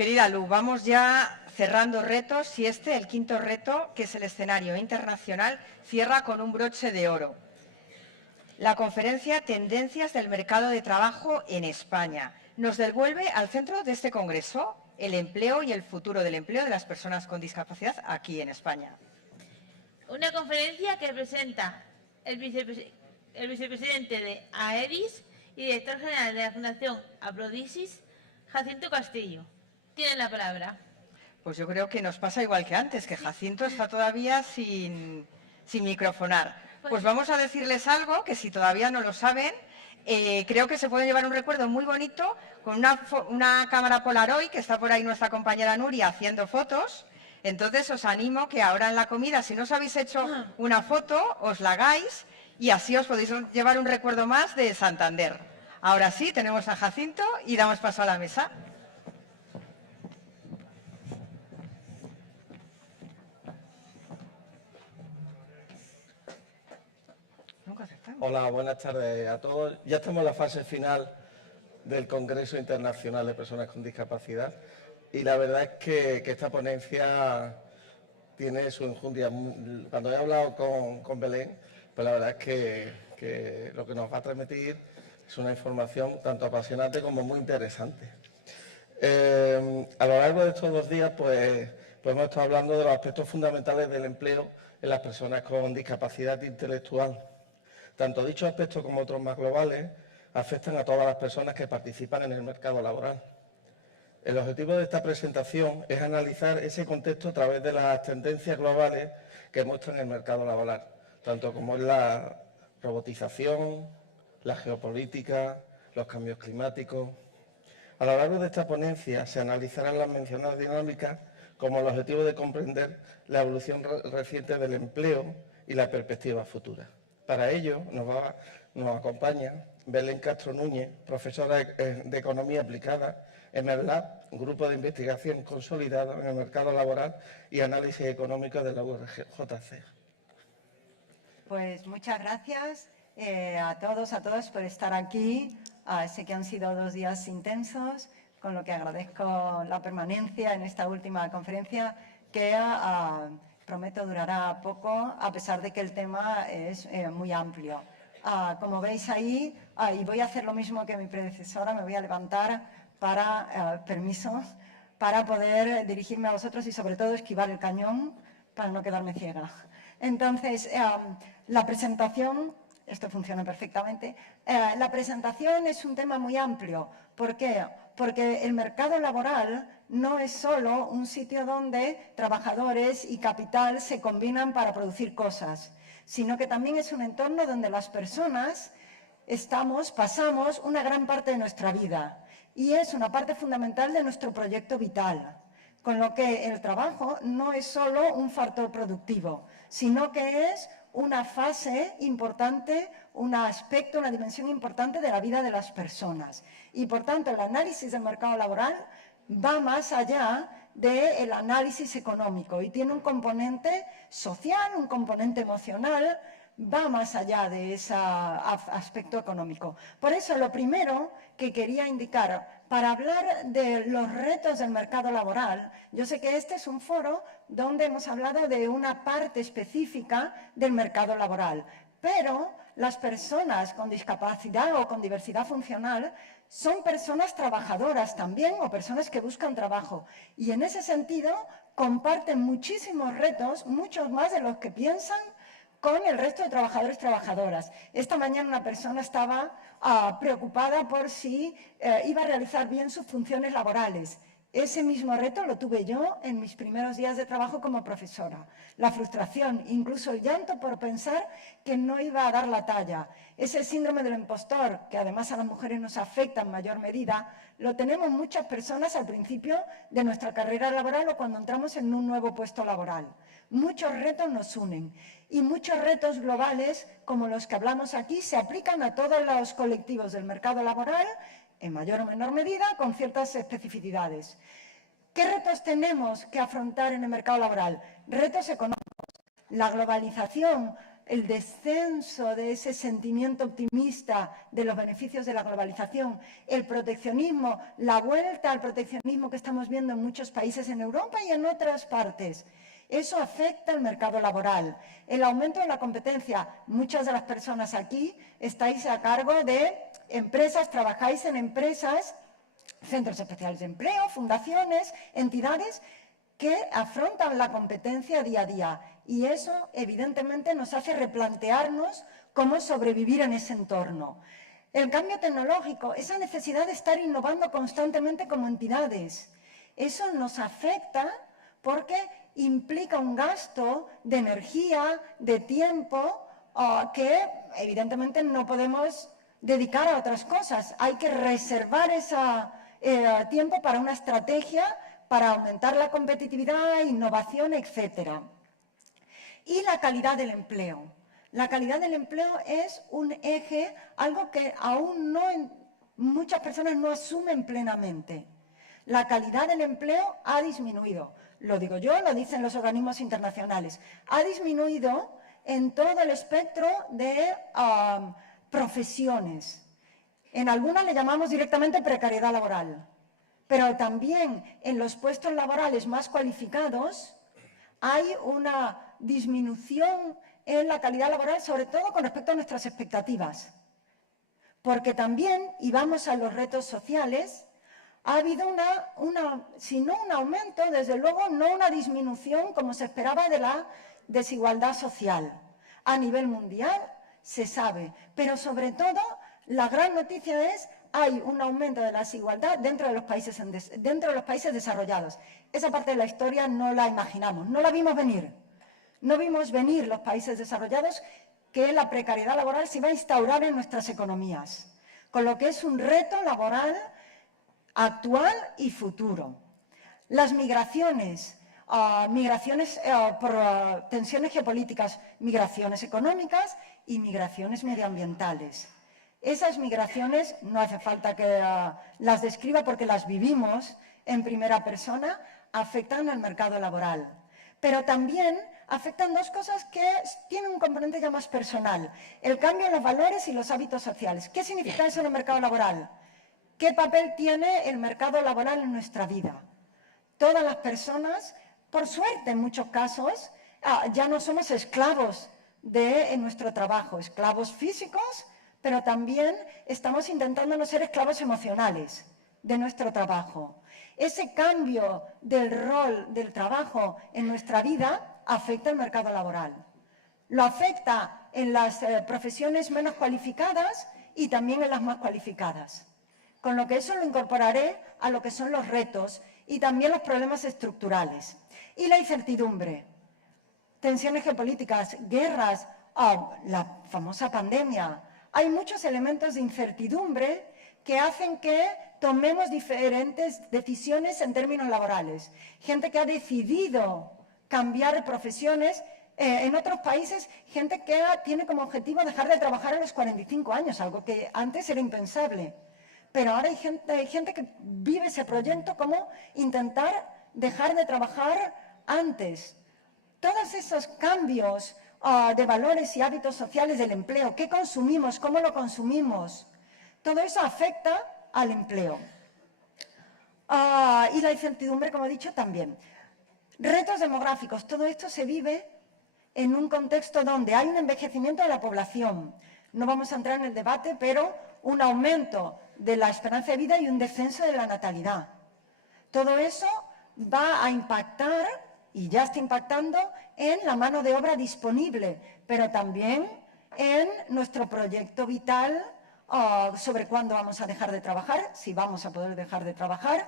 Querida Lu, vamos ya cerrando retos y el quinto reto, que es el escenario internacional, cierra con un broche de oro. La conferencia Tendencias del Mercado de Trabajo en España nos devuelve al centro de este congreso el empleo y el futuro del empleo de las personas con discapacidad aquí en España. Una conferencia que presenta el vicepresidente de AERIS y director general de la Fundación Abrodisis, Jacinto Castillo. Tienen la palabra. Pues yo creo que nos pasa igual que antes, que Jacinto está todavía sin microfonar. Pues vamos a decirles algo que si todavía no lo saben, creo que se pueden llevar un recuerdo muy bonito con una cámara Polaroid, que está por ahí nuestra compañera Nuria haciendo fotos. Entonces os animo que ahora en la comida, si no os habéis hecho una foto, os la hagáis y así os podéis llevar un recuerdo más de Santander. Ahora sí, tenemos a Jacinto y damos paso a la mesa. Hola, buenas tardes a todos. Ya estamos en la fase final del Congreso Internacional de Personas con Discapacidad y la verdad es que esta ponencia tiene su enjundia. Cuando he hablado con Belén, pues la verdad es que lo que nos va a transmitir es una información tanto apasionante como muy interesante. A lo largo de estos 2 días, pues hemos estado hablando de los aspectos fundamentales del empleo en las personas con discapacidad intelectual. Tanto dichos aspectos como otros más globales afectan a todas las personas que participan en el mercado laboral. El objetivo de esta presentación es analizar ese contexto a través de las tendencias globales que muestran el mercado laboral, tanto como es la robotización, la geopolítica, los cambios climáticos. A lo largo de esta ponencia se analizarán las mencionadas dinámicas como el objetivo de comprender la evolución reciente del empleo y la perspectiva futura. Para ello nos acompaña Belén Castro Núñez, profesora de Economía Aplicada en el Lab, Grupo de Investigación Consolidado en el Mercado Laboral y Análisis Económico de la URJC. Pues muchas gracias a todas por estar aquí. Sé que han sido 2 días intensos, con lo que agradezco la permanencia en esta última conferencia que prometo durará poco, a pesar de que el tema es muy amplio. Como veis ahí, y voy a hacer lo mismo que mi predecesora, me voy a levantar para para poder dirigirme a vosotros y sobre todo esquivar el cañón para no quedarme ciega. Entonces, la presentación, esto funciona perfectamente, la presentación es un tema muy amplio. ¿Por qué? Porque el mercado laboral no es solo un sitio donde trabajadores y capital se combinan para producir cosas, sino que también es un entorno donde las personas pasamos una gran parte de nuestra vida y es una parte fundamental de nuestro proyecto vital. Con lo que el trabajo no es solo un factor productivo, sino que es una fase importante, un aspecto, una dimensión importante de la vida de las personas. Y, por tanto, el análisis del mercado laboral va más allá del análisis económico y tiene un componente social, un componente emocional, va más allá de ese aspecto económico. Por eso, lo primero que quería indicar, para hablar de los retos del mercado laboral, yo sé que este es un foro donde hemos hablado de una parte específica del mercado laboral, pero las personas con discapacidad o con diversidad funcional son personas trabajadoras también o personas que buscan trabajo y en ese sentido comparten muchísimos retos, muchos más de los que piensan, con el resto de trabajadores y trabajadoras. Esta mañana una persona estaba preocupada por si iba a realizar bien sus funciones laborales. Ese mismo reto lo tuve yo en mis primeros días de trabajo como profesora. La frustración, incluso el llanto por pensar que no iba a dar la talla. Ese síndrome del impostor, que además a las mujeres nos afecta en mayor medida, lo tenemos muchas personas al principio de nuestra carrera laboral o cuando entramos en un nuevo puesto laboral. Muchos retos nos unen y muchos retos globales, como los que hablamos aquí, se aplican a todos los colectivos del mercado laboral, en mayor o menor medida, con ciertas especificidades. ¿Qué retos tenemos que afrontar en el mercado laboral? Retos económicos. La globalización el descenso de ese sentimiento optimista de los beneficios de la globalización, el proteccionismo, la vuelta al proteccionismo que estamos viendo en muchos países en Europa y en otras partes. Eso afecta al mercado laboral. El aumento de la competencia. Muchas de las personas aquí estáis a cargo de empresas, trabajáis en empresas, centros especiales de empleo, fundaciones, entidades que afrontan la competencia día a día. Y eso, evidentemente, nos hace replantearnos cómo sobrevivir en ese entorno. El cambio tecnológico, esa necesidad de estar innovando constantemente como entidades, eso nos afecta porque implica un gasto de energía, de tiempo, que evidentemente no podemos dedicar a otras cosas. Hay que reservar ese tiempo para una estrategia para aumentar la competitividad, innovación, etcétera. Y la calidad del empleo. La calidad del empleo es un eje, algo que aún muchas personas no asumen plenamente. La calidad del empleo ha disminuido. Lo digo yo, lo dicen los organismos internacionales. Ha disminuido en todo el espectro de profesiones. En algunas le llamamos directamente precariedad laboral, pero también en los puestos laborales más cualificados hay una disminución en la calidad laboral, sobre todo con respecto a nuestras expectativas. Porque también, y vamos a los retos sociales, ha habido si no un aumento, desde luego no una disminución como se esperaba de la desigualdad social. A nivel mundial se sabe, pero sobre todo la gran noticia es hay un aumento de la desigualdad dentro de los países desarrollados. Esa parte de la historia no la imaginamos, no la vimos venir. No vimos venir los países desarrollados que la precariedad laboral se iba a instaurar en nuestras economías, con lo que es un reto laboral actual y futuro. Las migraciones, por tensiones geopolíticas, migraciones económicas y migraciones medioambientales. Esas migraciones no hace falta que las describa porque las vivimos en primera persona, afectan al mercado laboral. Pero también afectan dos cosas que tienen un componente ya más personal. El cambio en los valores y los hábitos sociales. ¿Qué significa eso en el mercado laboral? ¿Qué papel tiene el mercado laboral en nuestra vida? Todas las personas, por suerte en muchos casos, ya no somos esclavos de nuestro trabajo, esclavos físicos, pero también estamos intentando no ser esclavos emocionales de nuestro trabajo. Ese cambio del rol del trabajo en nuestra vida afecta al mercado laboral. Lo afecta en las profesiones menos cualificadas y también en las más cualificadas. Con lo que eso lo incorporaré a lo que son los retos y también los problemas estructurales. Y la incertidumbre, tensiones geopolíticas, guerras, la famosa pandemia. Hay muchos elementos de incertidumbre que hacen que tomemos diferentes decisiones en términos laborales. Gente que ha decidido cambiar de profesiones. En otros países, gente que tiene como objetivo dejar de trabajar a los 45 años, algo que antes era impensable. Pero ahora hay gente que vive ese proyecto como intentar dejar de trabajar antes. Todos esos cambios de valores y hábitos sociales del empleo, qué consumimos, cómo lo consumimos, todo eso afecta al empleo. Y la incertidumbre, como he dicho, también. Retos demográficos, todo esto se vive en un contexto donde hay un envejecimiento de la población. No vamos a entrar en el debate, pero un aumento de la esperanza de vida y un descenso de la natalidad. Todo eso va a impactar, y ya está impactando, en la mano de obra disponible, pero también en nuestro proyecto vital sobre cuándo vamos a dejar de trabajar, si vamos a poder dejar de trabajar,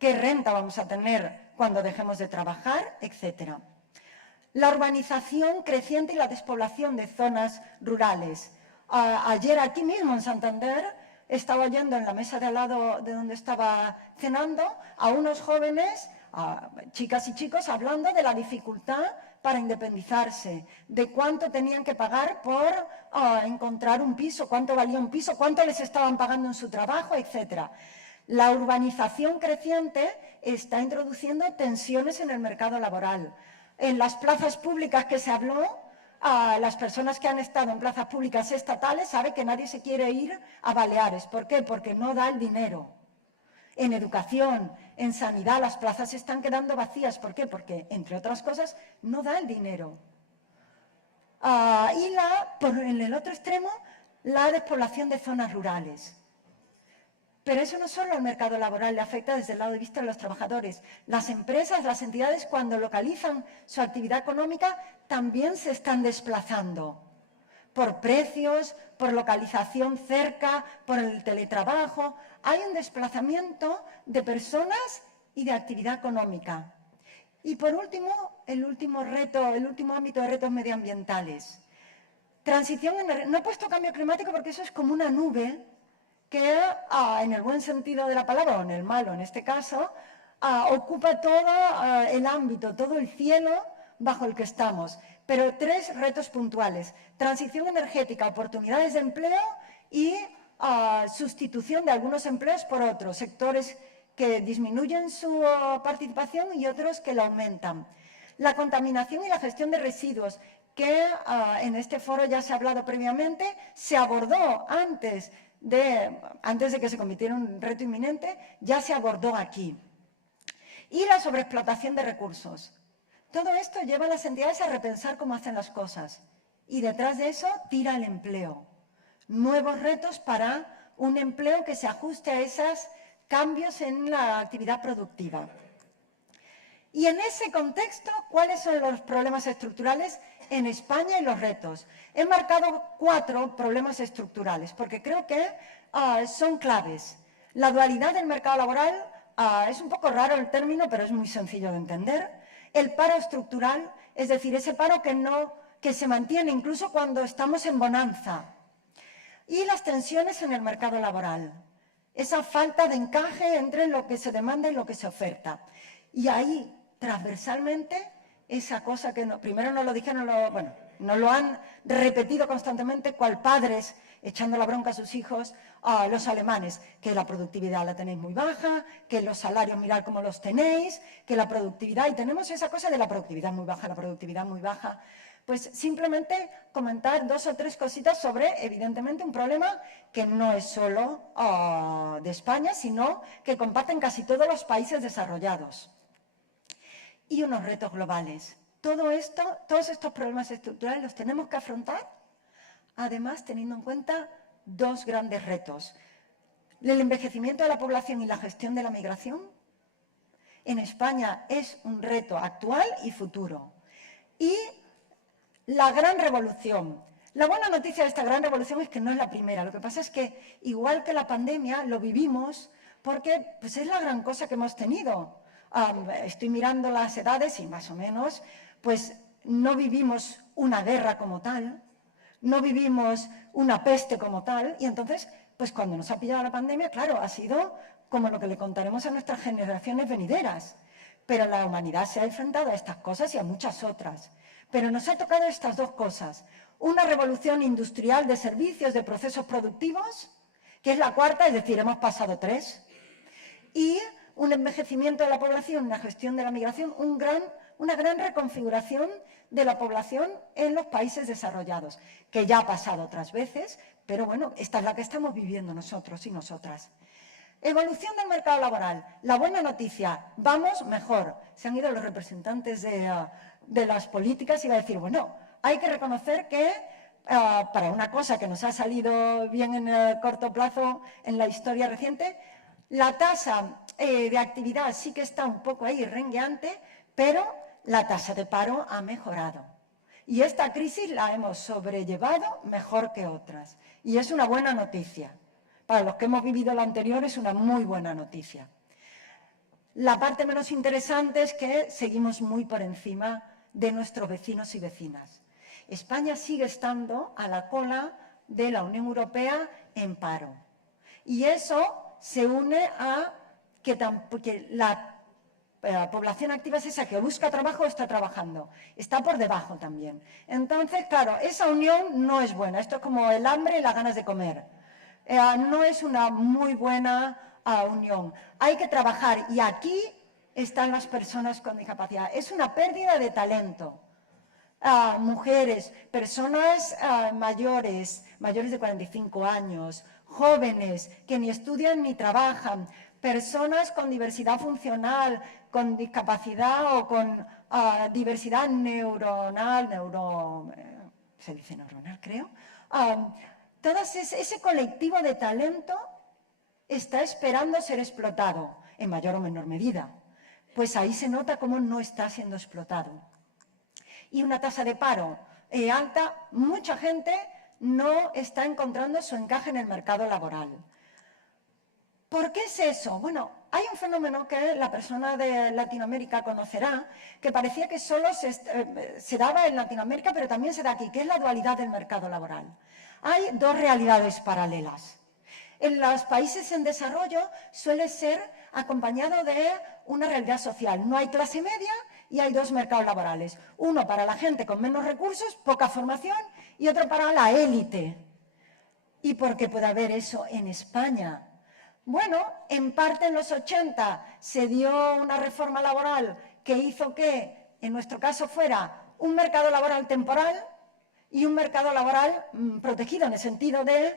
qué renta vamos a tener cuando dejemos de trabajar, etc. La urbanización creciente y la despoblación de zonas rurales. Ayer aquí mismo en Santander estaba oyendo en la mesa de al lado de donde estaba cenando a unos jóvenes, chicas y chicos, hablando de la dificultad para independizarse, de cuánto tenían que pagar por encontrar un piso, cuánto valía un piso, cuánto les estaban pagando en su trabajo, etc. La urbanización creciente está introduciendo tensiones en el mercado laboral. En las plazas públicas que se habló, las personas que han estado en plazas públicas estatales saben que nadie se quiere ir a Baleares. ¿Por qué? Porque no da el dinero. En educación, en sanidad, las plazas se están quedando vacías. ¿Por qué? Porque, entre otras cosas, no da el dinero. En el otro extremo, la despoblación de zonas rurales. Pero eso no solo al mercado laboral le afecta desde el lado de vista de los trabajadores. Las empresas, las entidades, cuando localizan su actividad económica, también se están desplazando por precios, por localización cerca, por el teletrabajo. Hay un desplazamiento de personas y de actividad económica. Y por último, el último ámbito de retos medioambientales. Transición energética. No he puesto cambio climático porque eso es como una nube que, en el buen sentido de la palabra, o en el malo en este caso, ocupa todo el ámbito, todo el cielo bajo el que estamos. Pero 3 retos puntuales: transición energética, oportunidades de empleo y sustitución de algunos empleos por otros, sectores que disminuyen su participación y otros que la aumentan. La contaminación y la gestión de residuos, que en este foro ya se ha hablado previamente, se abordó antes de que se convirtiera en un reto inminente, ya se abordó aquí. Y la sobreexplotación de recursos. Todo esto lleva a las entidades a repensar cómo hacen las cosas. Y detrás de eso tira el empleo. Nuevos retos para un empleo que se ajuste a esos cambios en la actividad productiva. Y en ese contexto, ¿cuáles son los problemas estructurales en España y los retos? He marcado 4 problemas estructurales, porque creo que son claves. La dualidad del mercado laboral, es un poco raro el término, pero es muy sencillo de entender. El paro estructural, es decir, ese paro que se mantiene incluso cuando estamos en bonanza. Y las tensiones en el mercado laboral. Esa falta de encaje entre lo que se demanda y lo que se oferta. Y ahí, transversalmente, esa cosa que primero nos lo dijeron, nos lo han repetido constantemente, cual padres echando la bronca a sus hijos, a los alemanes, que la productividad la tenéis muy baja, que los salarios mirad cómo los tenéis, que la productividad, y tenemos esa cosa de la productividad muy baja, la productividad muy baja. Pues simplemente comentar 2 o 3 cositas sobre, evidentemente, un problema que no es solo de España, sino que comparten casi todos los países desarrollados. Y unos retos globales. Todos estos problemas estructurales los tenemos que afrontar, además teniendo en cuenta 2 grandes retos. El envejecimiento de la población y la gestión de la migración. En España es un reto actual y futuro. Y la gran revolución. La buena noticia de esta gran revolución es que no es la primera. Lo que pasa es que, igual que la pandemia, lo vivimos porque pues, es la gran cosa que hemos tenido. Estoy mirando las edades y más o menos, pues no vivimos una guerra como tal, no vivimos una peste como tal, y entonces, pues cuando nos ha pillado la pandemia, claro, ha sido como lo que le contaremos a nuestras generaciones venideras. Pero la humanidad se ha enfrentado a estas cosas y a muchas otras. Pero nos ha tocado estas 2 cosas. Una revolución industrial de servicios, de procesos productivos, que es la 4ª, es decir, hemos pasado 3. Y un envejecimiento de la población, una gestión de la migración, una gran reconfiguración de la población en los países desarrollados, que ya ha pasado otras veces, pero bueno, esta es la que estamos viviendo nosotros y nosotras. Evolución del mercado laboral. La buena noticia, vamos mejor. Se han ido los representantes de las políticas y va a decir, bueno, hay que reconocer que para una cosa que nos ha salido bien en el corto plazo en la historia reciente, la tasa de actividad sí que está un poco ahí rengueante, pero la tasa de paro ha mejorado. Y esta crisis la hemos sobrellevado mejor que otras. Y es una buena noticia. Para los que hemos vivido la anterior es una muy buena noticia. La parte menos interesante es que seguimos muy por encima de nuestros vecinos y vecinas. España sigue estando a la cola de la Unión Europea en paro. Y eso se une a que la población activa es esa que busca trabajo o está trabajando. Está por debajo también. Entonces, claro, esa unión no es buena. Esto es como el hambre y las ganas de comer. No es una muy buena unión. Hay que trabajar y aquí están las personas con discapacidad. Es una pérdida de talento. mujeres, personas mayores de 45 años, jóvenes que ni estudian ni trabajan, personas con diversidad funcional, con discapacidad o con diversidad neuronal, se dice neuronal creo, todo ese colectivo de talento está esperando ser explotado, en mayor o menor medida. Pues ahí se nota cómo no está siendo explotado. Y una tasa de paro alta, mucha gente no está encontrando su encaje en el mercado laboral. ¿Por qué es eso? Bueno, hay un fenómeno que la persona de Latinoamérica conocerá, que parecía que solo se daba en Latinoamérica, pero también se da aquí, que es la dualidad del mercado laboral. Hay dos realidades paralelas. En los países en desarrollo suele ser acompañado de una realidad social. No hay clase media y hay dos mercados laborales. Uno para la gente con menos recursos, poca formación, y otro para la élite. ¿Y por qué puede haber eso en España? Bueno, en parte en los 80 se dio una reforma laboral que hizo que, en nuestro caso, fuera un mercado laboral temporal y un mercado laboral protegido en el sentido de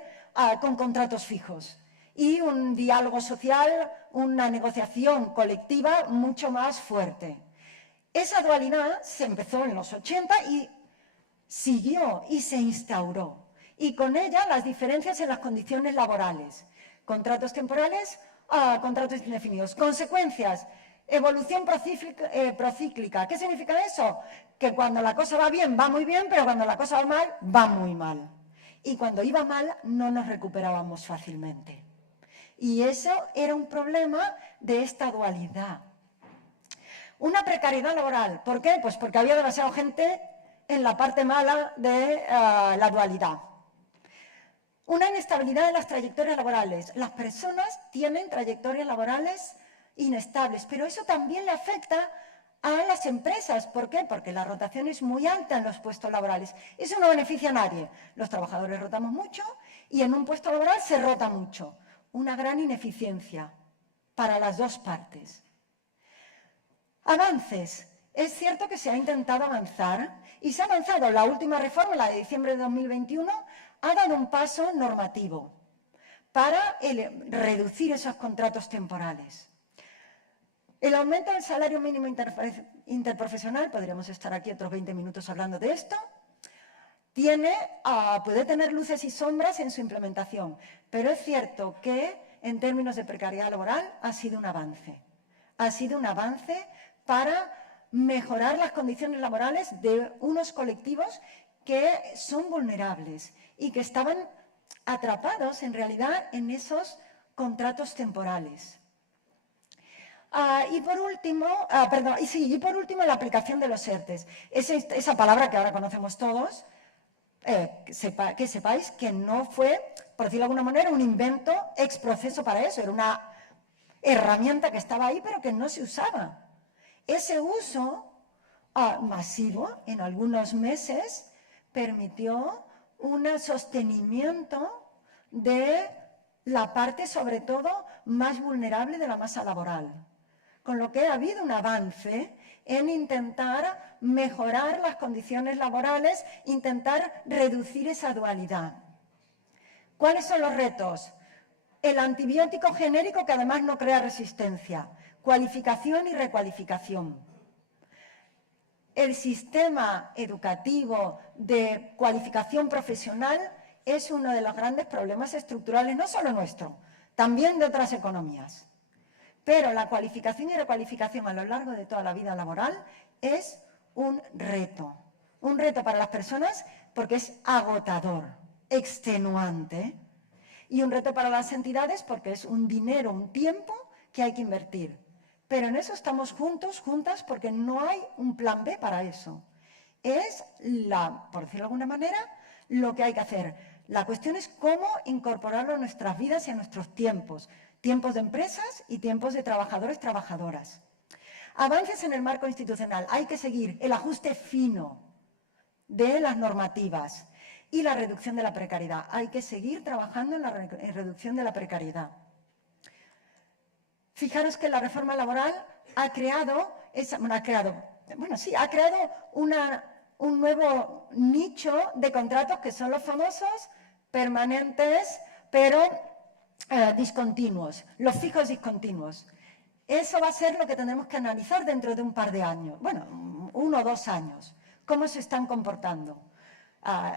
con contratos fijos. Y un diálogo social, una negociación colectiva mucho más fuerte. Esa dualidad se empezó en los 80 y siguió y se instauró. Y con ella las diferencias en las condiciones laborales. Contratos temporales a contratos indefinidos. Consecuencias, evolución procíclica. ¿Qué significa eso? Que cuando la cosa va bien, va muy bien, pero cuando la cosa va mal, va muy mal. Y cuando iba mal, no nos recuperábamos fácilmente. Y eso era un problema de esta dualidad. Una precariedad laboral. ¿Por qué? Pues porque había demasiada gente en la parte mala de la dualidad. Una inestabilidad en las trayectorias laborales. Las personas tienen trayectorias laborales inestables, pero eso también le afecta a las empresas. ¿Por qué? Porque la rotación es muy alta en los puestos laborales. Eso no beneficia a nadie. Los trabajadores rotamos mucho y en un puesto laboral se rota mucho. Una gran ineficiencia para las dos partes. Avances. Es cierto que se ha intentado avanzar y se ha avanzado. La última reforma, la de diciembre de 2021, ha dado un paso normativo para reducir esos contratos temporales. El aumento del salario mínimo interprofesional, podríamos estar aquí otros 20 minutos hablando de esto, puede tener luces y sombras en su implementación, pero es cierto que en términos de precariedad laboral ha sido un avance. Ha sido un avance para mejorar las condiciones laborales de unos colectivos que son vulnerables y que estaban atrapados en realidad en esos contratos temporales. Y por último, la aplicación de los ERTES. Esa palabra que ahora conocemos todos, que sepáis que no fue, por decirlo de alguna manera, un invento ex proceso para eso. Era una herramienta que estaba ahí, pero que no se usaba. Ese uso masivo, en algunos meses, permitió un sostenimiento de la parte, sobre todo, más vulnerable de la masa laboral. Con lo que ha habido un avance en intentar mejorar las condiciones laborales, intentar reducir esa dualidad. ¿Cuáles son los retos? El antibiótico genérico que además no crea resistencia, cualificación y recualificación. El sistema educativo de cualificación profesional es uno de los grandes problemas estructurales, no solo nuestro, también de otras economías. Pero la cualificación y recualificación a lo largo de toda la vida laboral es un reto para las personas porque es agotador, extenuante, y un reto para las entidades porque es un dinero, un tiempo que hay que invertir. Pero en eso estamos juntos, juntas, porque no hay un plan B para eso. Es, por decirlo de alguna manera, lo que hay que hacer. La cuestión es cómo incorporarlo a nuestras vidas y a nuestros tiempos. Tiempos de empresas y tiempos de trabajadores, trabajadoras. Avances en el marco institucional. Hay que seguir el ajuste fino de las normativas y la reducción de la precariedad. Hay que seguir trabajando en la reducción de la precariedad. Fijaros que la reforma laboral ha creado una un nuevo nicho de contratos que son los famosos permanentes, pero discontinuos, los fijos discontinuos. Eso va a ser lo que tendremos que analizar dentro de un par de años, bueno, 1 o 2 años, cómo se están comportando.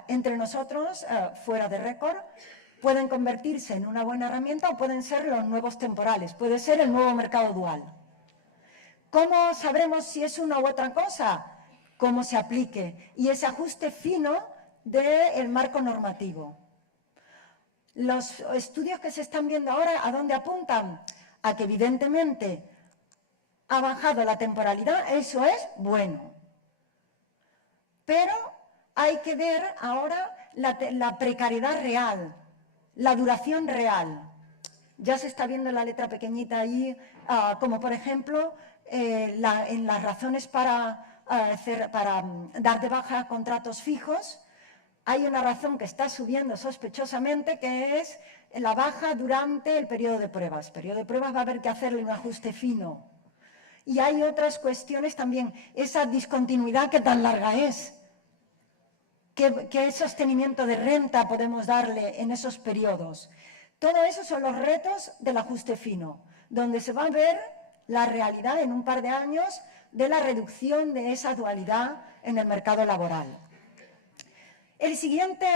Entre nosotros, fuera de récord, pueden convertirse en una buena herramienta o pueden ser los nuevos temporales, puede ser el nuevo mercado dual. ¿Cómo sabremos si es una u otra cosa? Cómo se aplique y ese ajuste fino del marco normativo. Los estudios que se están viendo ahora, ¿a dónde apuntan? A que evidentemente ha bajado la temporalidad, eso es bueno. Pero hay que ver ahora la precariedad real, la duración real. Ya se está viendo la letra pequeñita ahí, como por ejemplo en las razones para dar de baja contratos fijos. Hay una razón que está subiendo sospechosamente, que es la baja durante el periodo de pruebas. El periodo de pruebas va a haber que hacerle un ajuste fino. Y hay otras cuestiones también. Esa discontinuidad, ¿qué tan larga es? ¿Qué sostenimiento de renta podemos darle en esos periodos? Todo eso son los retos del ajuste fino, donde se va a ver la realidad en un par de años de la reducción de esa dualidad en el mercado laboral. El siguiente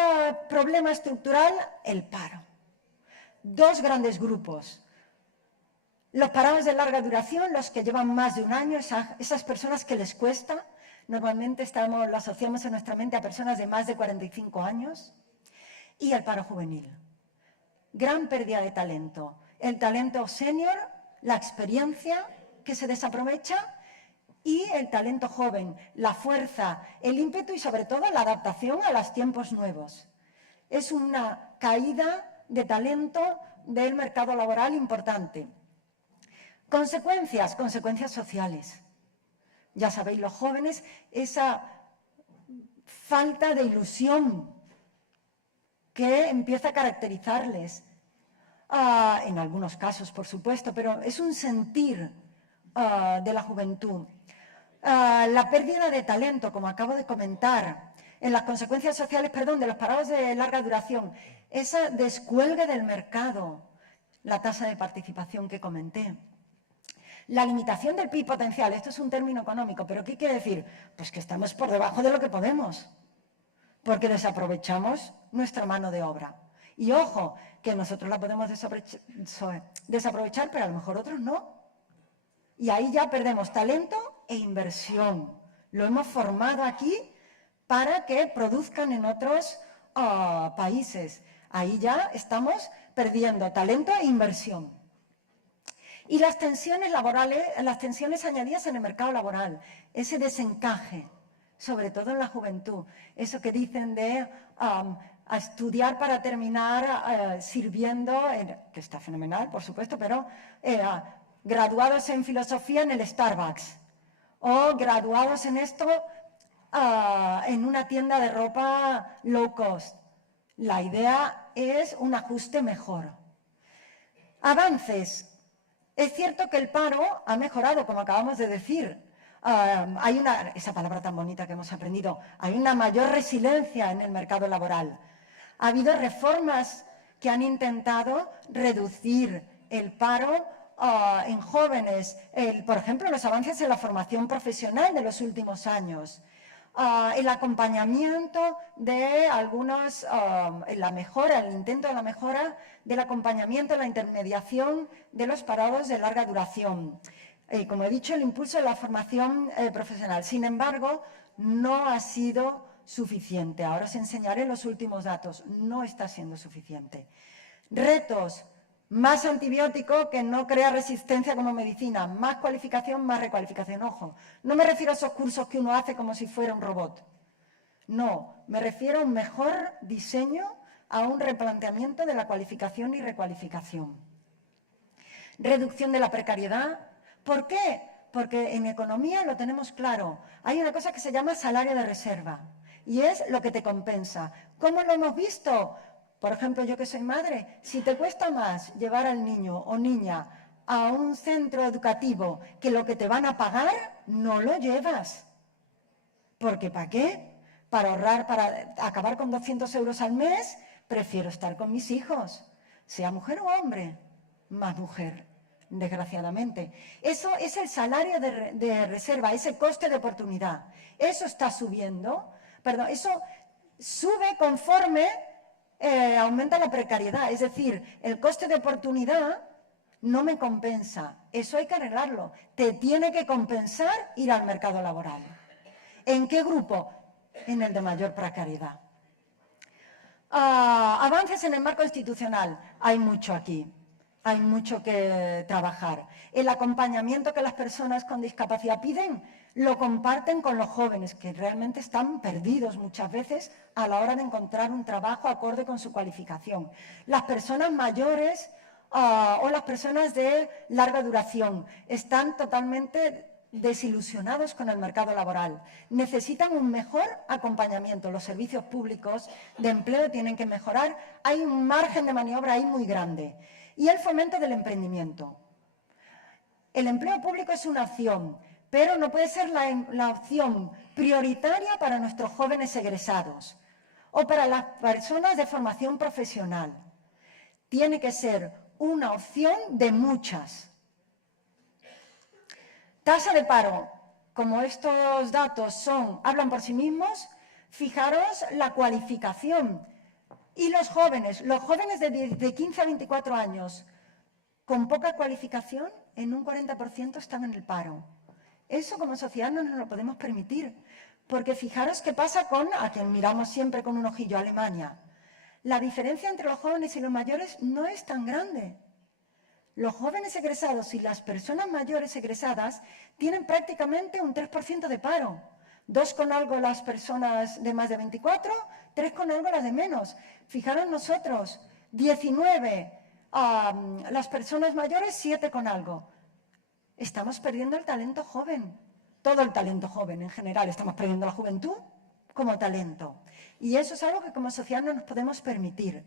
problema estructural, el paro. 2 grandes grupos. Los parados de larga duración, los que llevan más de un año, esas personas que les cuesta. Normalmente lo asociamos en nuestra mente a personas de más de 45 años. Y el paro juvenil. Gran pérdida de talento. El talento senior, la experiencia que se desaprovecha, y el talento joven, la fuerza, el ímpetu y sobre todo la adaptación a los tiempos nuevos. Es una caída de talento del mercado laboral importante. Consecuencias sociales. Ya sabéis, los jóvenes, esa falta de ilusión que empieza a caracterizarles. En algunos casos, por supuesto, pero es un sentir de la juventud. La pérdida de talento, como acabo de comentar, en las consecuencias sociales, de los parados de larga duración, esa descuelgue del mercado, la tasa de participación que comenté. La limitación del PIB potencial, esto es un término económico, pero ¿qué quiere decir? Pues que estamos por debajo de lo que podemos, porque desaprovechamos nuestra mano de obra. Y ojo, que nosotros la podemos desaprovechar, pero a lo mejor otros no. Y ahí ya perdemos talento e inversión. Lo hemos formado aquí para que produzcan en otros países. Ahí ya estamos perdiendo talento e inversión. Y las tensiones laborales, las tensiones añadidas en el mercado laboral, ese desencaje, sobre todo en la juventud, eso que dicen de a estudiar para terminar sirviendo, que está fenomenal, por supuesto, pero graduados en filosofía en el Starbucks o graduados en esto en una tienda de ropa low cost. La idea es un ajuste mejor. Avances. Es cierto que el paro ha mejorado, como acabamos de decir. Hay esa palabra tan bonita que hemos aprendido, hay una mayor resiliencia en el mercado laboral. Ha habido reformas que han intentado reducir el paro en jóvenes, por ejemplo, los avances en la formación profesional de los últimos años, el acompañamiento de algunos, el intento de la mejora del acompañamiento, la intermediación de los parados de larga duración. Como he dicho, el impulso de la formación profesional. Sin embargo, no ha sido suficiente. Ahora os enseñaré los últimos datos. No está siendo suficiente. Retos. Más antibiótico que no crea resistencia como medicina. Más cualificación, más recualificación. Ojo, no me refiero a esos cursos que uno hace como si fuera un robot. No, me refiero a un mejor diseño, a un replanteamiento de la cualificación y recualificación. Reducción de la precariedad. ¿Por qué? Porque en economía lo tenemos claro. Hay una cosa que se llama salario de reserva y es lo que te compensa. ¿Cómo lo hemos visto? Por ejemplo, yo que soy madre, si te cuesta más llevar al niño o niña a un centro educativo que lo que te van a pagar, no lo llevas. Porque ¿para qué? para ahorrar, para acabar con 200 euros al mes, prefiero estar con mis hijos, sea mujer o hombre, más mujer, desgraciadamente. Eso es el salario de reserva, ese coste de oportunidad. Eso está subiendo, perdón, eso sube conforme aumenta la precariedad. Es decir, el coste de oportunidad no me compensa. Eso hay que arreglarlo. Te tiene que compensar ir al mercado laboral. ¿En qué grupo? En el de mayor precariedad. Avances en el marco institucional. Hay mucho aquí. Hay mucho que trabajar. El acompañamiento que las personas con discapacidad piden lo comparten con los jóvenes, que realmente están perdidos muchas veces a la hora de encontrar un trabajo acorde con su cualificación. Las personas mayores o las personas de larga duración están totalmente desilusionados con el mercado laboral. Necesitan un mejor acompañamiento. Los servicios públicos de empleo tienen que mejorar. Hay un margen de maniobra ahí muy grande. Y el fomento del emprendimiento. El empleo público es una opción, pero no puede ser la opción prioritaria para nuestros jóvenes egresados o para las personas de formación profesional. Tiene que ser una opción de muchas. Tasa de paro. Como estos datos hablan por sí mismos, fijaros la cualificación. Y los jóvenes de 15 a 24 años con poca cualificación, en un 40% están en el paro. Eso como sociedad no nos lo podemos permitir, porque fijaros qué pasa a quien miramos siempre con un ojillo, Alemania. La diferencia entre los jóvenes y los mayores no es tan grande. Los jóvenes egresados y las personas mayores egresadas tienen prácticamente un 3% de paro. 2 con algo las personas de más de 24, 3 con algo las de menos. Fijaros nosotros, 19 las personas mayores, 7 con algo. Estamos perdiendo el talento joven. Todo el talento joven en general. Estamos perdiendo la juventud como talento. Y eso es algo que como sociedad no nos podemos permitir.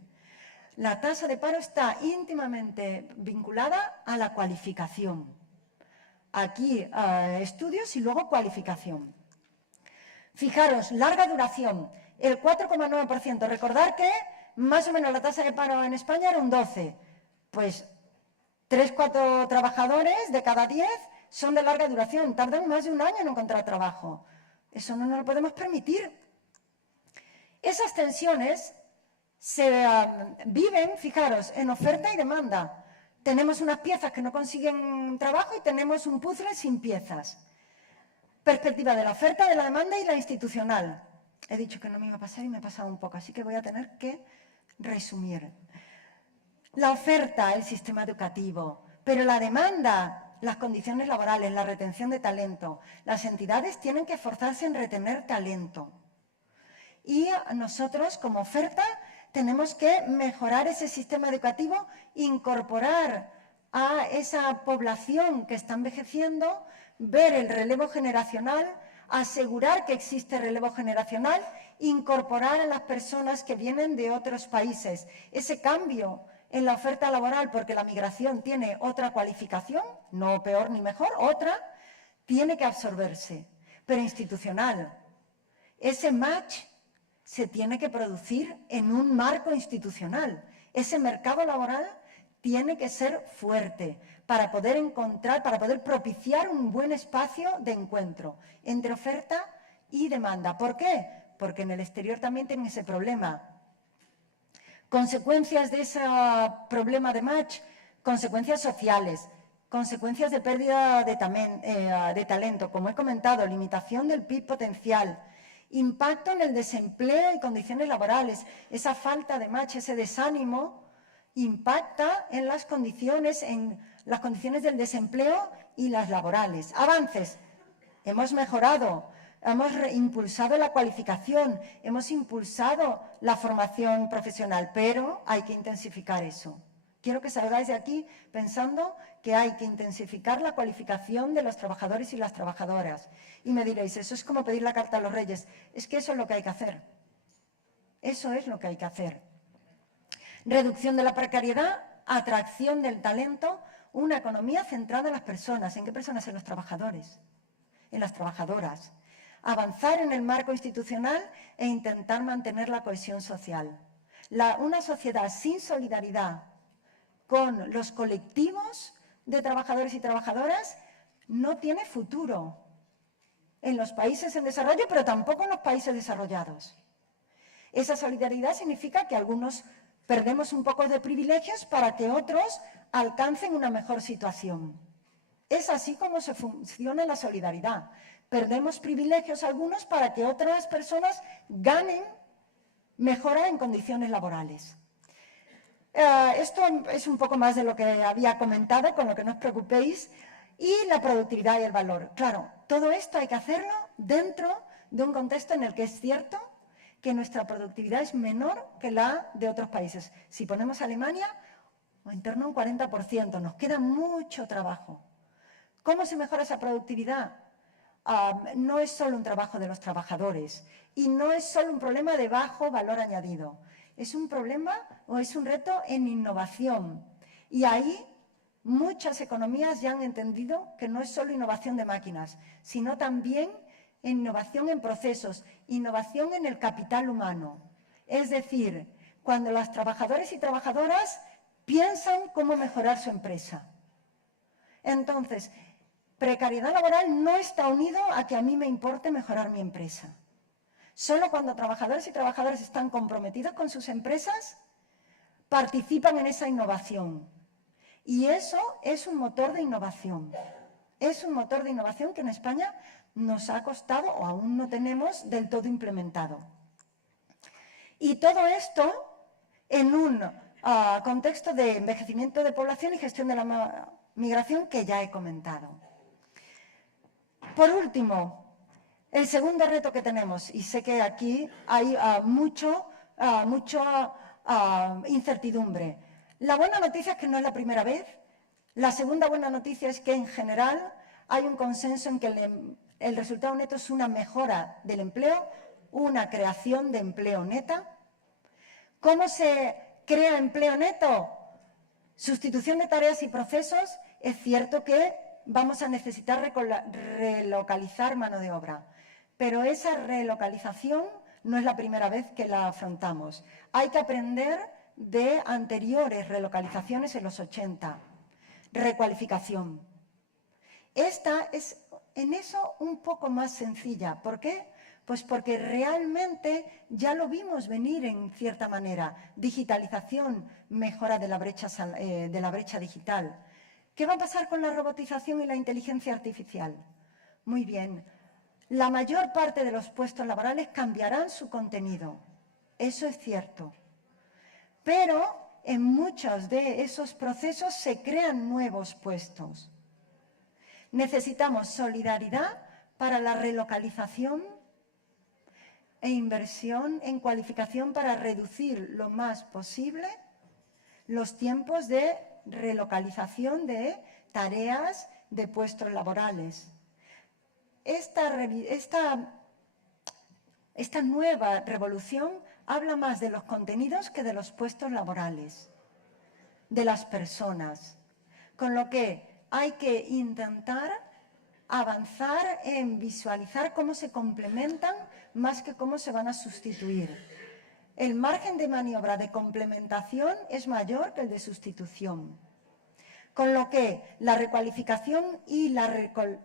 La tasa de paro está íntimamente vinculada a la cualificación. Aquí estudios y luego cualificación. Fijaros, larga duración, el 4,9%. Recordar que más o menos la tasa de paro en España era un 12%. Pues 3-4 trabajadores de cada 10 son de larga duración. Tardan más de un año en encontrar trabajo. Eso no nos lo podemos permitir. Esas tensiones se viven, fijaros, en oferta y demanda. Tenemos unas piezas que no consiguen trabajo y tenemos un puzzle sin piezas. Perspectiva de la oferta, de la demanda y la institucional. He dicho que no me iba a pasar y me he pasado un poco, así que voy a tener que resumir. La oferta, el sistema educativo, pero la demanda, las condiciones laborales, la retención de talento. Las entidades tienen que esforzarse en retener talento. Y nosotros, como oferta, tenemos que mejorar ese sistema educativo, incorporar a esa población que está envejeciendo, ver el relevo generacional, asegurar que existe relevo generacional, incorporar a las personas que vienen de otros países. Ese cambio en la oferta laboral, porque la migración tiene otra cualificación, no peor ni mejor, otra, tiene que absorberse, pero institucional. Ese match se tiene que producir en un marco institucional. Ese mercado laboral tiene que ser fuerte para poder encontrar, para poder propiciar un buen espacio de encuentro entre oferta y demanda. ¿Por qué? Porque en el exterior también tienen ese problema. Consecuencias de ese problema de match, consecuencias sociales, consecuencias de pérdida de talento, como he comentado, limitación del PIB potencial, impacto en el desempleo y condiciones laborales. Esa falta de match, ese desánimo, impacta en las condiciones del desempleo y las laborales. Avances. Hemos mejorado, hemos impulsado la cualificación, hemos impulsado la formación profesional, pero hay que intensificar eso. Quiero que salgáis de aquí pensando que hay que intensificar la cualificación de los trabajadores y las trabajadoras. Y me diréis, eso es como pedir la carta a los reyes. Es que eso es lo que hay que hacer. Eso es lo que hay que hacer. Reducción de la precariedad, atracción del talento, una economía centrada en las personas. ¿En qué personas? En los trabajadores, en las trabajadoras. avanzar en el marco institucional e intentar mantener la cohesión social. Una sociedad sin solidaridad con los colectivos de trabajadores y trabajadoras no tiene futuro en los países en desarrollo, pero tampoco en los países desarrollados. Esa solidaridad significa que algunos perdemos un poco de privilegios para que otros alcancen una mejor situación. Es así como se funciona la solidaridad. Perdemos privilegios algunos para que otras personas ganen mejora en condiciones laborales. Esto es un poco más de lo que había comentado, con lo que no os preocupéis, y la productividad y el valor. Claro, todo esto hay que hacerlo dentro de un contexto en el que es cierto que nuestra productividad es menor que la de otros países. Si ponemos Alemania, en torno a un 40%, nos queda mucho trabajo. ¿Cómo se mejora esa productividad? No es solo un trabajo de los trabajadores y no es solo un problema de bajo valor añadido. Es un problema o es un reto en innovación. Y ahí muchas economías ya han entendido que no es solo innovación de máquinas, sino también innovación en procesos, innovación en el capital humano. Es decir, cuando los trabajadores y trabajadoras piensan cómo mejorar su empresa. Entonces, precariedad laboral no está unido a que a mí me importe mejorar mi empresa. Solo cuando trabajadores y trabajadoras están comprometidos con sus empresas, participan en esa innovación. Y eso es un motor de innovación. Es un motor de innovación que en España nos ha costado o aún no tenemos del todo implementado. Y todo esto en un contexto de envejecimiento de población y gestión de la migración que ya he comentado. Por último, el segundo reto que tenemos, y sé que aquí hay mucha incertidumbre. La buena noticia es que no es la primera vez. La segunda buena noticia es que en general hay un consenso en que el resultado neto es una mejora del empleo, una creación de empleo neta. ¿Cómo se crea empleo neto? Sustitución de tareas y procesos. Es cierto que vamos a necesitar relocalizar mano de obra, pero esa relocalización no es la primera vez que la afrontamos. Hay que aprender de anteriores relocalizaciones en los 80. Recualificación. Esta es en eso un poco más sencilla. ¿Por qué? Pues porque realmente ya lo vimos venir en cierta manera. Digitalización, mejora de la brecha digital. ¿Qué va a pasar con la robotización y la inteligencia artificial? Muy bien. La mayor parte de los puestos laborales cambiarán su contenido. Eso es cierto. Pero en muchos de esos procesos se crean nuevos puestos. Necesitamos solidaridad para la relocalización e inversión en cualificación para reducir lo más posible los tiempos de relocalización de tareas de puestos laborales. Esta nueva revolución habla más de los contenidos que de los puestos laborales, de las personas, con lo que hay que intentar avanzar en visualizar cómo se complementan más que cómo se van a sustituir. El margen de maniobra de complementación es mayor que el de sustitución. Con lo que la recualificación y la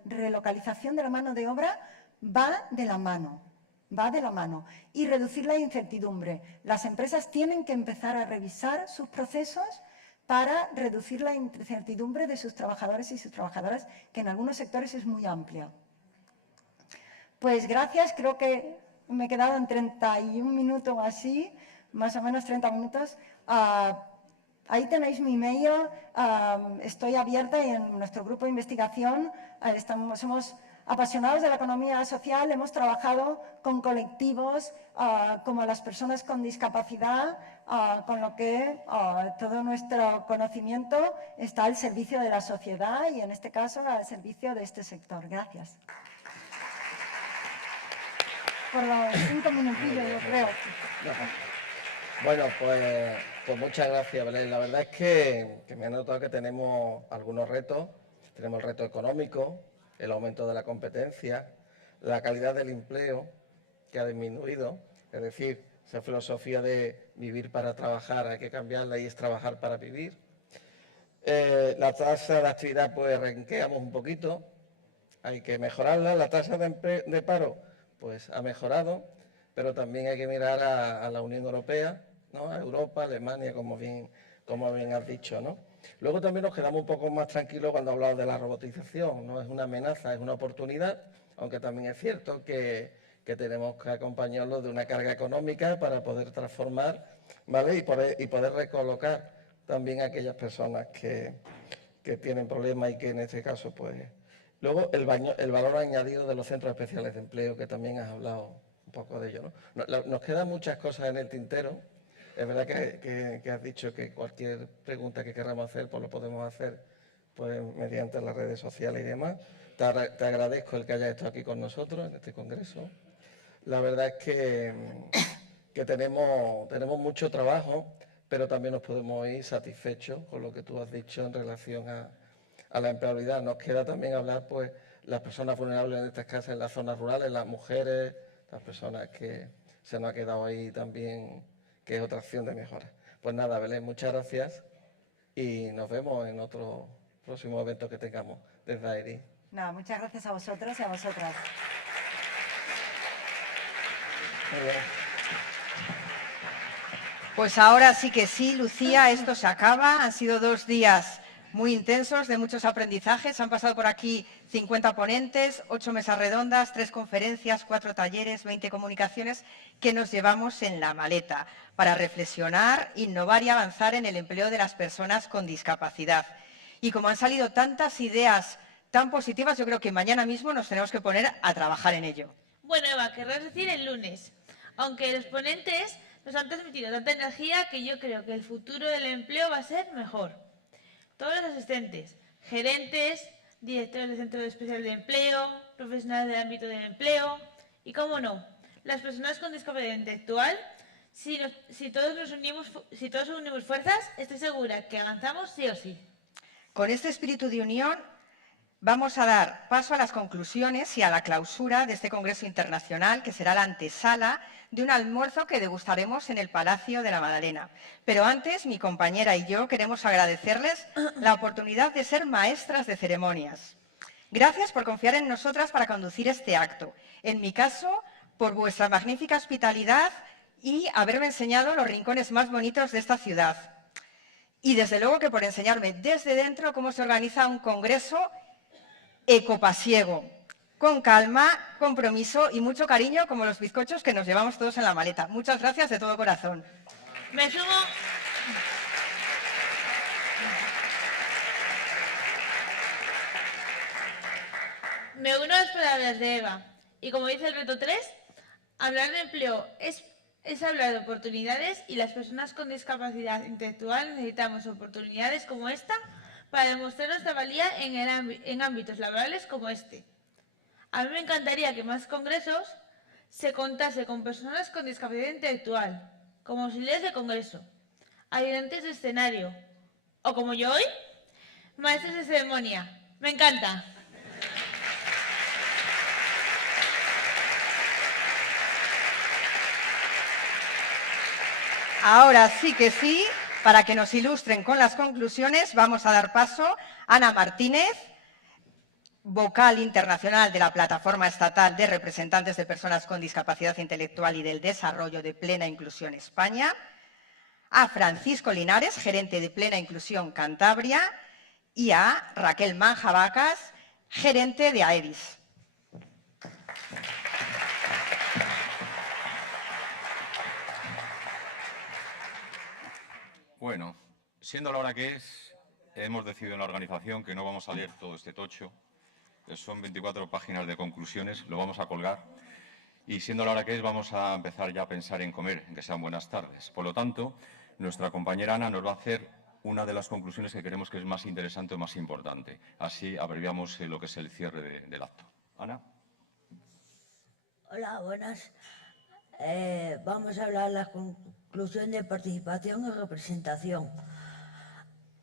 relocalización de la mano de obra va de la mano. Y reducir la incertidumbre. Las empresas tienen que empezar a revisar sus procesos para reducir la incertidumbre de sus trabajadores y sus trabajadoras, que en algunos sectores es muy amplia. Pues gracias, creo que me he quedado en 31 minutos o así, más o menos 30 minutos. Ahí tenéis mi email, estoy abierta y en nuestro grupo de investigación somos apasionados de la economía social, hemos trabajado con colectivos como las personas con discapacidad, con lo que todo nuestro conocimiento está al servicio de la sociedad y en este caso al servicio de este sector. Gracias. Por los 5 minutillos, yo creo. Bueno, pues muchas gracias, Belén. La verdad es que me ha notado que tenemos algunos retos. Tenemos el reto económico, el aumento de la competencia, la calidad del empleo, que ha disminuido, es decir, esa filosofía de vivir para trabajar hay que cambiarla y es trabajar para vivir. La tasa de actividad, pues renqueamos un poquito, hay que mejorarla. La tasa de paro, pues ha mejorado, pero también hay que mirar a la Unión Europea, ¿no? A Europa, Alemania, como bien has dicho, ¿no? Luego también nos quedamos un poco más tranquilos cuando hablamos de la robotización. No es una amenaza, es una oportunidad, aunque también es cierto que tenemos que acompañarlo de una carga económica para poder transformar, ¿vale? Y poder recolocar también a aquellas personas que tienen problemas y que en este caso, pues... Luego, el valor añadido de los centros especiales de empleo, que también has hablado un poco de ello, ¿no? Nos quedan muchas cosas en el tintero. Es verdad que has dicho que cualquier pregunta que queramos hacer, pues lo podemos hacer pues, mediante las redes sociales y demás. Te agradezco el que hayas estado aquí con nosotros en este congreso. La verdad es que tenemos mucho trabajo, pero también nos podemos ir satisfechos con lo que tú has dicho en relación a la empleabilidad. Nos queda también hablar, pues, las personas vulnerables en estas casas, en las zonas rurales, las mujeres, las personas que se nos ha quedado ahí también, que es otra opción de mejora. Pues nada, Belén, muchas gracias y nos vemos en otro próximo evento que tengamos desde AERIS. Nada, muchas gracias a vosotros y a vosotras. Muy bien. Pues ahora sí que sí, Lucía, esto se acaba. Han sido 2 días muy intensos, de muchos aprendizajes. Han pasado por aquí 50 ponentes, 8 mesas redondas, 3 conferencias, 4 talleres, 20 comunicaciones que nos llevamos en la maleta para reflexionar, innovar y avanzar en el empleo de las personas con discapacidad. Y como han salido tantas ideas tan positivas, yo creo que mañana mismo nos tenemos que poner a trabajar en ello. Bueno, Eva, querrás decir el lunes. Aunque los ponentes nos han transmitido tanta energía que yo creo que el futuro del empleo va a ser mejor. Todos los asistentes, gerentes, directores de centros especiales de empleo, profesionales del ámbito del empleo y, cómo no, las personas con discapacidad intelectual, si todos unimos fuerzas, estoy segura que avanzamos sí o sí. Con este espíritu de unión vamos a dar paso a las conclusiones y a la clausura de este Congreso Internacional, que será la antesala de un almuerzo que degustaremos en el Palacio de la Madalena. Pero antes, mi compañera y yo queremos agradecerles la oportunidad de ser maestras de ceremonias. Gracias por confiar en nosotras para conducir este acto. En mi caso, por vuestra magnífica hospitalidad y haberme enseñado los rincones más bonitos de esta ciudad. Y desde luego que por enseñarme desde dentro cómo se organiza un congreso ecopasiego, con calma, compromiso y mucho cariño, como los bizcochos que nos llevamos todos en la maleta. Muchas gracias de todo corazón. Me sumo a las palabras de Eva. Y como dice el reto 3, hablar de empleo es hablar de oportunidades y las personas con discapacidad intelectual necesitamos oportunidades como esta para demostrar nuestra valía en ámbitos laborales como este. A mí me encantaría que más congresos se contase con personas con discapacidad intelectual, como auxiliares de congreso, ayudantes de escenario, o como yo hoy, maestros de ceremonia. Me encanta. Ahora sí que sí, para que nos ilustren con las conclusiones, vamos a dar paso a Ana Martínez, vocal internacional de la Plataforma Estatal de Representantes de Personas con Discapacidad Intelectual y del Desarrollo de Plena Inclusión España, a Francisco Linares, gerente de Plena Inclusión Cantabria, y a Raquel Manjabacas, gerente de AERIS. Bueno, siendo la hora que es, hemos decidido en la organización que no vamos a leer todo este tocho. Son 24 páginas de conclusiones, lo vamos a colgar. Y siendo la hora que es, vamos a empezar ya a pensar en comer, en que sean buenas tardes. Por lo tanto, nuestra compañera Ana nos va a hacer una de las conclusiones que creemos que es más interesante o más importante. Así abreviamos lo que es el cierre del acto. Ana. Hola, buenas. Vamos a hablar de la conclusión de participación y representación.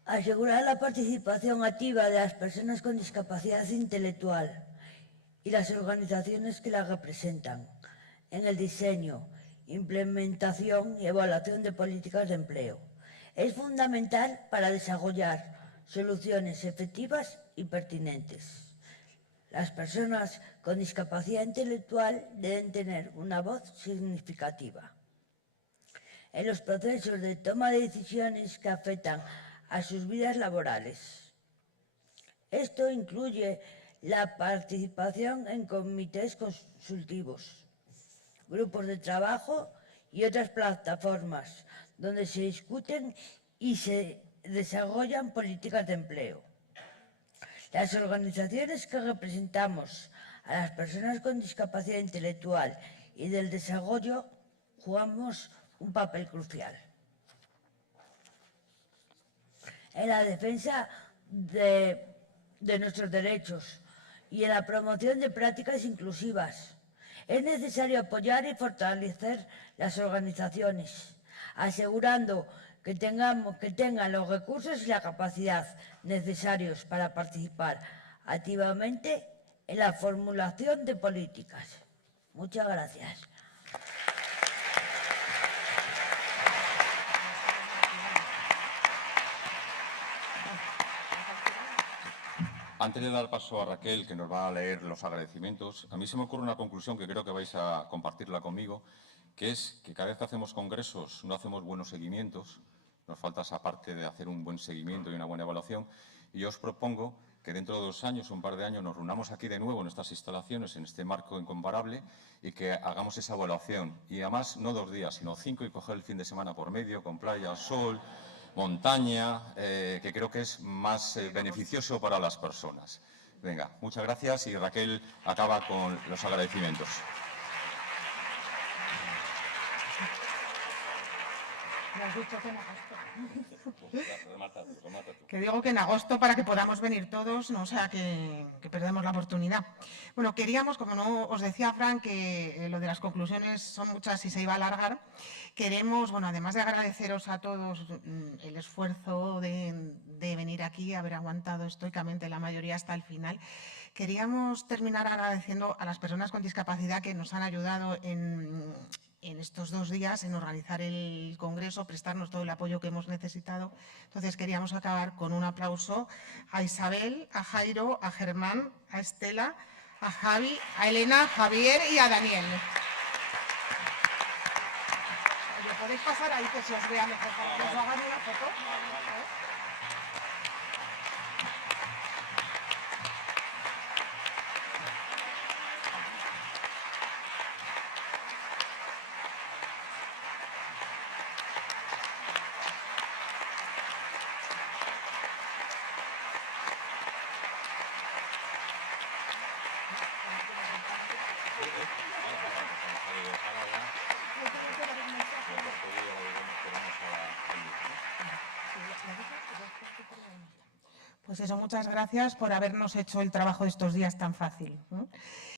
Asegurar la participación activa de las personas con discapacidad intelectual y las organizaciones que las representan en el diseño, implementación y evaluación de políticas de empleo. Es fundamental para desarrollar soluciones efectivas y pertinentes. Las personas con discapacidad intelectual deben tener una voz significativa en los procesos de toma de decisiones que afectan a sus vidas laborales. Esto incluye la participación en comités consultivos, grupos de trabajo y otras plataformas donde se discuten y se desarrollan políticas de empleo. Las organizaciones que representamos a las personas con discapacidad intelectual y del desarrollo jugamos un papel crucial en la defensa de nuestros derechos y en la promoción de prácticas inclusivas. Es necesario apoyar y fortalecer las organizaciones, asegurando que tengan los recursos y la capacidad necesarios para participar activamente en la formulación de políticas. Muchas gracias. Antes de dar paso a Raquel, que nos va a leer los agradecimientos, a mí se me ocurre una conclusión que creo que vais a compartirla conmigo, que es que cada vez que hacemos congresos no hacemos buenos seguimientos, nos falta esa parte de hacer un buen seguimiento y una buena evaluación, y yo os propongo que dentro de 2 años, un par de años, nos reunamos aquí de nuevo en estas instalaciones, en este marco incomparable, y que hagamos esa evaluación. Y además, no 2 días, sino 5, y coger el fin de semana por medio, con playa, sol, montaña, que creo que es más beneficioso para las personas. Venga, muchas gracias, y Raquel acaba con los agradecimientos. Me has dicho que en agosto. Que digo que en agosto para que podamos venir todos, no sea que perdemos la oportunidad. Bueno, queríamos, como no os decía Fran, que lo de las conclusiones son muchas y se iba a alargar, queremos, bueno, además de agradeceros a todos el esfuerzo de venir aquí, haber aguantado estoicamente la mayoría hasta el final, queríamos terminar agradeciendo a las personas con discapacidad que nos han ayudado en estos 2 días en organizar el congreso, prestarnos todo el apoyo que hemos necesitado. Entonces queríamos acabar con un aplauso a Isabel, a Jairo, a Germán, a Estela, a Javi, a Elena, a Javier y a Daniel. Oye, ¿podéis pasar ahí que se os vea mejor para que os hagan una foto? Pues eso, muchas gracias por habernos hecho el trabajo de estos días tan fácil.